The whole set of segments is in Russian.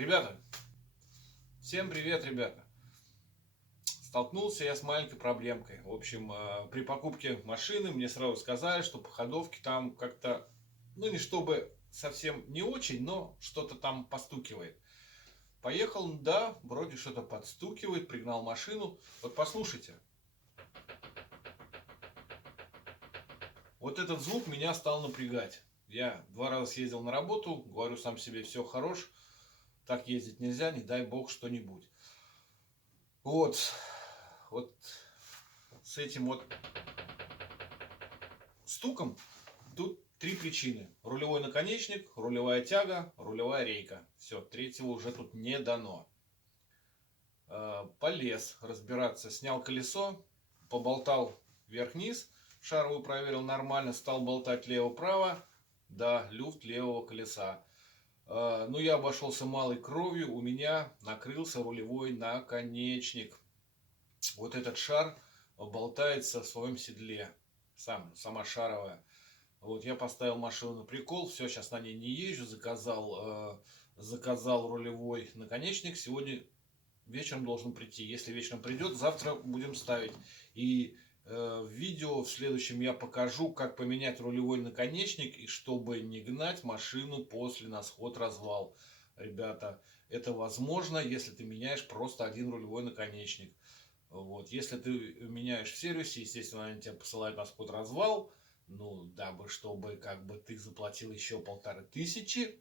Ребята, всем привет, ребята. Столкнулся я с маленькой проблемкой. В общем, при покупке машины мне сразу сказали, что по ходовке там как-то, ну не чтобы совсем не очень, но что-то там постукивает. Поехал, да, вроде что-то подстукивает, пригнал машину. Вот послушайте, вот этот звук меня стал напрягать. Я 2 раза съездил на работу, говорю сам себе, все хорош, так ездить нельзя, не дай бог что-нибудь. Вот, вот с этим вот стуком тут три причины. Рулевой наконечник, рулевая тяга, рулевая рейка. Все, третьего уже тут не дано. Полез разбираться, снял колесо, поболтал вверх-вниз, шаровую проверил нормально, стал болтать лево-право, да, люфт левого колеса. Ну, я обошелся малой кровью, у меня накрылся рулевой наконечник. Вот этот шар болтается в своем седле, сама шаровая. Вот я поставил машину на прикол, все, сейчас на ней не езжу, заказал рулевой наконечник, сегодня вечером должен прийти. Если вечером придет, завтра будем ставить. И в видео в следующем я покажу, как поменять рулевой наконечник, и чтобы не гнать машину после на сход-развал. Ребята, это возможно, если ты меняешь просто один рулевой наконечник. Вот. Если ты меняешь в сервисе, естественно, они тебя посылают на сход-развал, ну, дабы, чтобы как бы ты заплатил еще 1500.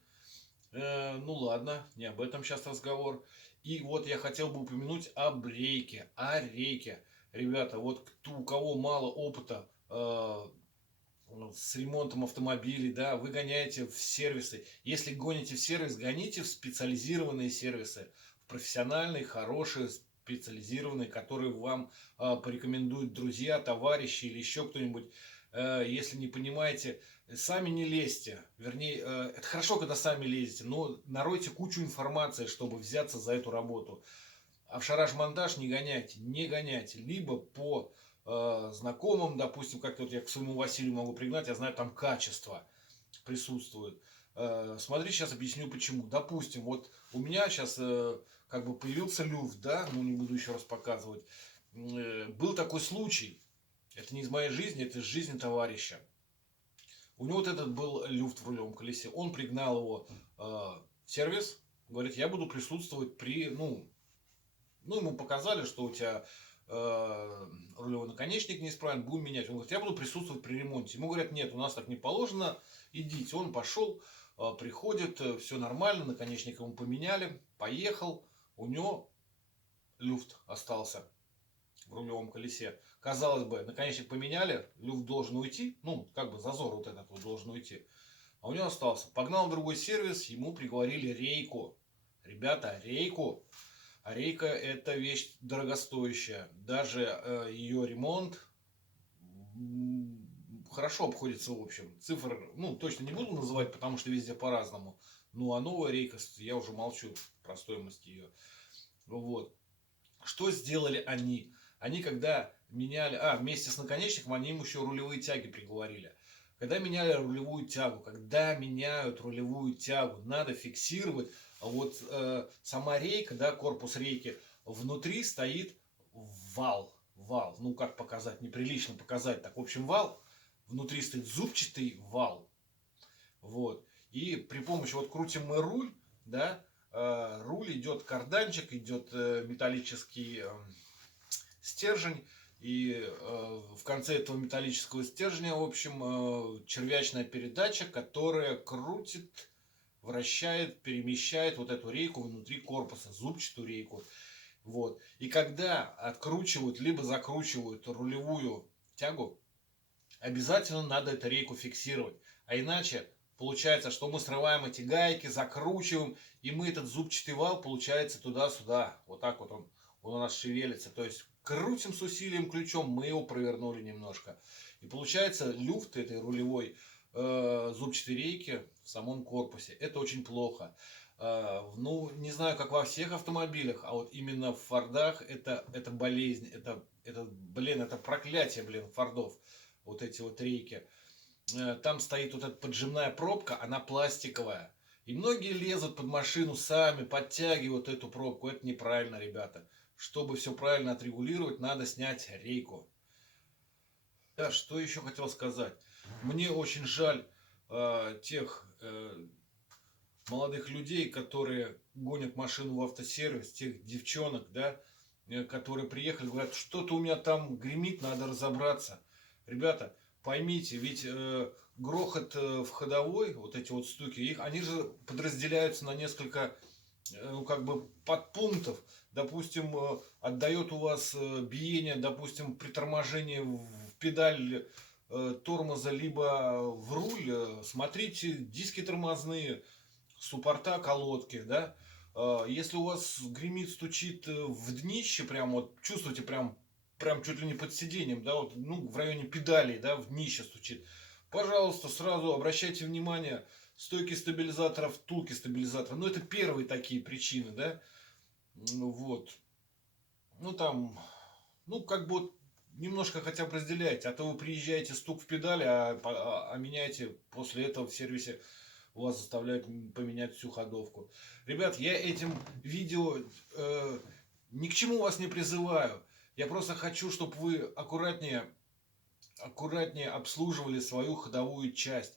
Ну ладно, не об этом сейчас разговор. И вот я хотел бы упомянуть об рейке, о рейке. Ребята, вот у кого мало опыта с ремонтом автомобилей, да, вы гоняете в сервисы. Если гоните в сервис, гоните в специализированные сервисы, в профессиональные, хорошие, специализированные, которые вам порекомендуют друзья, товарищи или еще кто-нибудь. Если не понимаете, сами не лезьте. Вернее, это хорошо, когда сами лезете, но наройте кучу информации, чтобы взяться за эту работу. А в шараж-монтаж не гоняйте, не гоняйте. Либо по знакомым, допустим, как-то вот я к своему Василию могу пригнать, я знаю, там качество присутствует. Смотри, сейчас объясню почему. Допустим, вот у меня сейчас как бы появился люфт, да, ну не буду еще раз показывать. Был такой случай, это не из моей жизни, это из жизни товарища. У него вот этот был люфт в рулевом колесе. Он пригнал его в сервис, говорит, я буду присутствовать при, ну, ему показали, что у тебя рулевой наконечник неисправен, будем менять. Он говорит, я буду присутствовать при ремонте. Ему говорят, нет, у нас так не положено, идите. Он пошел, приходит, все нормально, наконечник ему поменяли, поехал, у него люфт остался в рулевом колесе. Казалось бы, наконечник поменяли, люфт должен уйти, ну, как бы зазор вот этот вот должен уйти. А у него остался. Погнал в другой сервис, ему приговорили рейку. Ребята, рейку. А рейка это вещь дорогостоящая. Даже ее ремонт хорошо обходится в общем. Цифр, ну, точно не буду называть, потому что везде по-разному. Ну, а новая рейка, я уже молчу про стоимость ее. Вот. Что сделали они? Они когда меняли, вместе с наконечником они им еще рулевые тяги приговорили. Когда меняли рулевую тягу, когда меняют рулевую тягу, надо фиксировать вот сама рейка, да, корпус рейки, внутри стоит вал, ну как показать, неприлично показать, так в общем вал, внутри стоит зубчатый вал, вот, и при помощи, вот крутим мы руль, да, руль идет карданчик, идет металлический стержень, и в конце этого металлического стержня, в общем, червячная передача, которая крутит, вращает, перемещает вот эту рейку внутри корпуса, зубчатую рейку. Вот. И когда откручивают, либо закручивают рулевую тягу, обязательно надо эту рейку фиксировать. А иначе получается, что мы срываем эти гайки, закручиваем, и мы этот зубчатый вал, получается, туда-сюда. Вот так вот он у нас шевелится. То есть крутим с усилием ключом, мы его провернули немножко. И получается люфт этой рулевой зубчатой рейки в самом корпусе. Это очень плохо. Ну, не знаю, как во всех автомобилях, а вот именно в Фордах это болезнь, блин, это проклятие, блин, Фордов. Вот эти вот рейки. Там стоит вот эта поджимная пробка, она пластиковая. И многие лезут под машину сами, подтягивают эту пробку. Это неправильно, ребята. Чтобы все правильно отрегулировать, надо снять рейку. Да, что еще хотел сказать. Мне очень жаль тех молодых людей, которые гонят машину в автосервис, тех девчонок, да, которые приехали, говорят, что-то у меня там гремит, надо разобраться. Ребята, поймите, ведь грохот в ходовой, вот эти вот стуки, они же подразделяются на несколько, ну, как бы подпунктов. Допустим, отдает у вас биение, допустим, при торможении в педаль тормоза, либо в руль, смотрите, диски тормозные, суппорта колодки, да. Если у вас гремит, стучит в днище, прям вот чувствуете, прям чуть ли не под сиденьем, да, вот, ну, в районе педалей, да, в днище стучит, пожалуйста, сразу обращайте внимание, стойки стабилизатора, втулки стабилизатора. Ну, это первые такие причины, да. Ну, вот. Ну, там, ну, как бы вот немножко хотя бы разделяйте, а то вы приезжаете, стук в педали, а меняете после этого в сервисе, у вас заставляют поменять всю ходовку. Ребят, я этим видео ни к чему вас не призываю. Я просто хочу, чтобы вы аккуратнее обслуживали свою ходовую часть.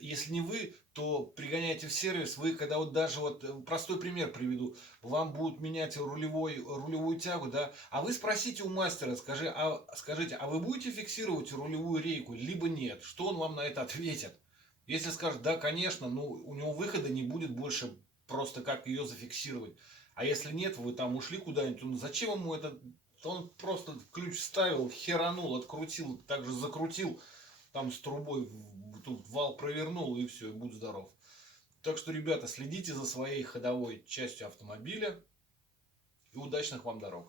Если не вы, то пригоняйте в сервис. Вы, когда вот даже вот простой пример приведу, вам будут менять рулевую тягу, да, а вы спросите у мастера, скажите, а вы будете фиксировать рулевую рейку, либо нет? Что он вам на это ответит? Если скажет, да, конечно, ну, у него выхода не будет больше, просто как ее зафиксировать. А если нет, вы там ушли куда-нибудь, ну зачем ему это? Он просто ключ вставил, херанул, открутил, также закрутил, там с трубой, тут вал провернул, и все, и будь здоров. Так что, ребята, следите за своей ходовой частью автомобиля, и удачных вам дорог.